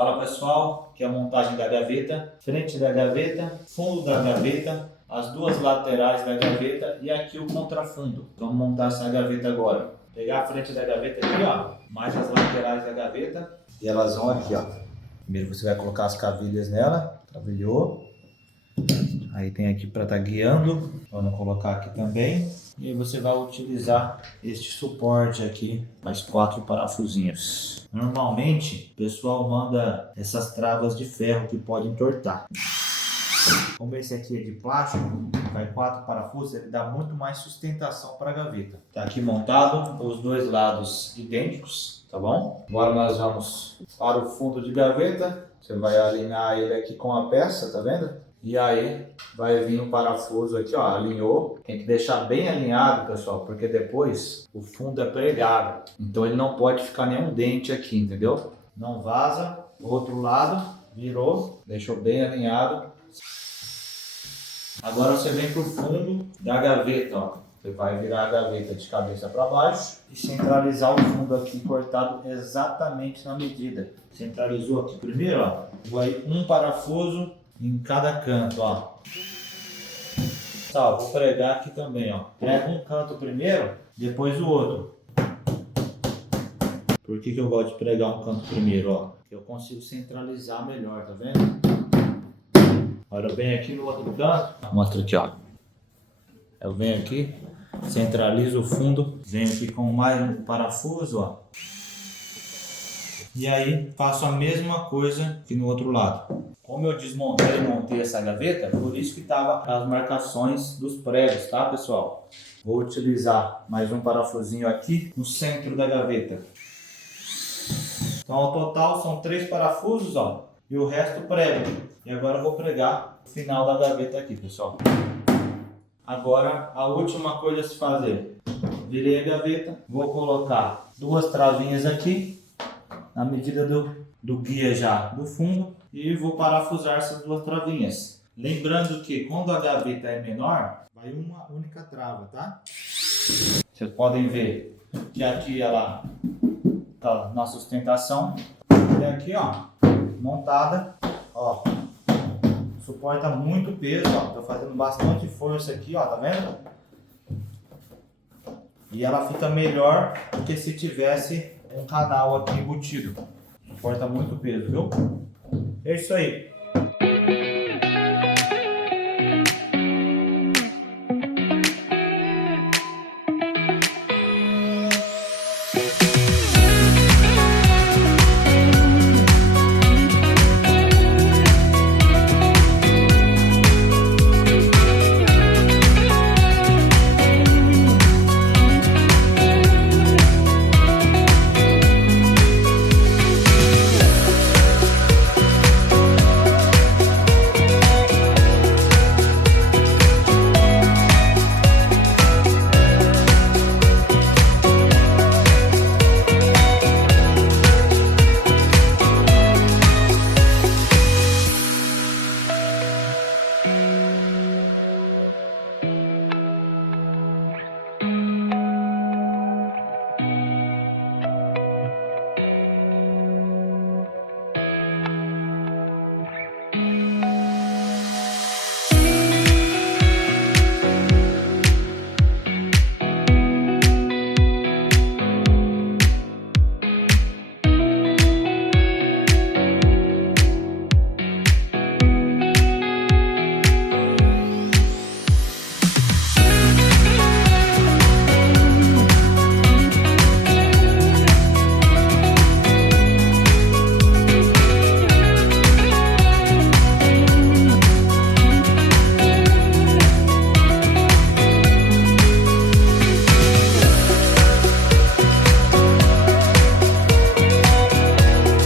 Fala pessoal, aqui é a montagem da gaveta, frente da gaveta, fundo da gaveta, as duas laterais da gaveta e aqui o contrafundo. Vamos montar essa gaveta agora. Pegar a frente da gaveta aqui, ó, mais as laterais da gaveta e elas vão aqui, ó. Primeiro você vai colocar as cavilhas nela, cavilhou. Aí tem aqui para estar guiando, vamos colocar aqui também. E aí você vai utilizar este suporte aqui, mais 4 parafusinhos. Normalmente, o pessoal manda essas travas de ferro que podem entortar. Como esse aqui é de plástico, vai 4 parafusos, ele dá muito mais sustentação para a gaveta. Tá aqui montado, os dois lados idênticos, tá bom? Agora nós vamos para o fundo de gaveta. Você vai alinhar ele aqui com a peça, tá vendo? E aí vai vir um parafuso aqui, ó, alinhou. Tem que deixar bem alinhado, pessoal, porque depois o fundo é pregado. Então ele não pode ficar nenhum dente aqui, entendeu? Não vaza. Outro lado, virou, deixou bem alinhado. Agora você vem pro fundo da gaveta, ó. Você vai virar a gaveta de cabeça para baixo e centralizar o fundo aqui cortado exatamente na medida. Centralizou aqui primeiro, ó. Vai um parafuso em cada canto, ó. Tá, vou pregar aqui também, ó. Prega um canto primeiro, depois o outro. Por que eu gosto de pregar um canto primeiro, ó? Porque eu consigo centralizar melhor, tá vendo? Agora eu venho aqui no outro canto. Mostra aqui, ó. Eu venho aqui, centralizo o fundo, venho aqui com mais um parafuso, ó. E aí faço a mesma coisa que no outro lado. Como eu desmontei e montei essa gaveta, por isso que tava as marcações dos pregos, tá, pessoal? Vou utilizar mais um parafusinho aqui no centro da gaveta. Então ao total são 3 parafusos, ó, e o resto prego. E agora eu vou pregar o final da gaveta aqui, pessoal. Agora a última coisa a se fazer. Virei a gaveta, vou colocar 2 travinhas aqui, na medida do guia já do fundo, e vou parafusar essas 2 travinhas. Lembrando que quando a gaveta é menor, vai uma única trava, tá? Vocês podem ver que aqui ela tá na sustentação, e aqui, ó, montada, ó. Suporta muito peso, ó. Tô fazendo bastante força aqui, ó, tá vendo? E ela fica melhor do que se tivesse um canal aqui embutido. Suporta muito peso, viu? É isso aí.